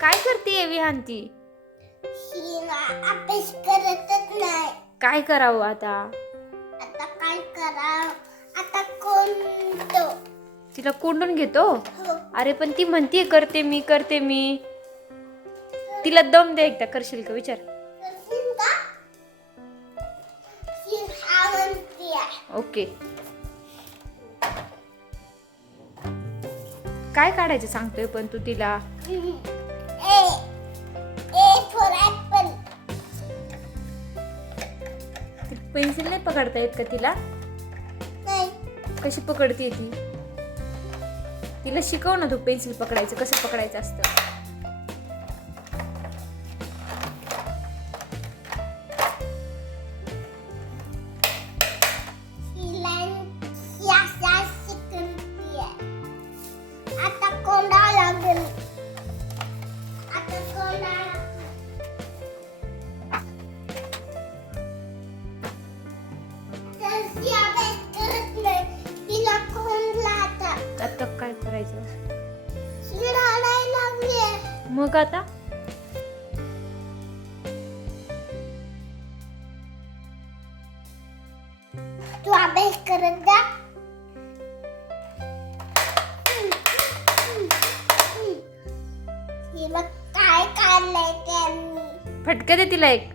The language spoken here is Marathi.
काय करते विहांती? हिला अभ्यास करतच नाही. काय करावं आता? आता काय करावं? आता कोणतो? तिला कोंडून घेतो. हो. अरे पण ती म्हणते करते मी. तिला दम दे, एकदा करशील का विचार. करशील का? ही हा म्हणते. ओके. काय काढायचं सांगतोय पण तू तिला? A for apple. पेन्सिल नाही पकडता येत का तिला? नाही. कशी पकडते ती? तिला शिकव ना तू पेन्सिल पकडायचं, कसं पकडायचं असतं. हिला याचा शिकवते. आता कोंडा लागेल. आता कोंडा तर ती अभ्यास करत नाही. तिला कोंडला आता. आता काय करायचं? रडायला लागली. मग आता तू अभ्यास करत जा. हिला काय काढलंय त्यांनी? फटका दे तिला एक.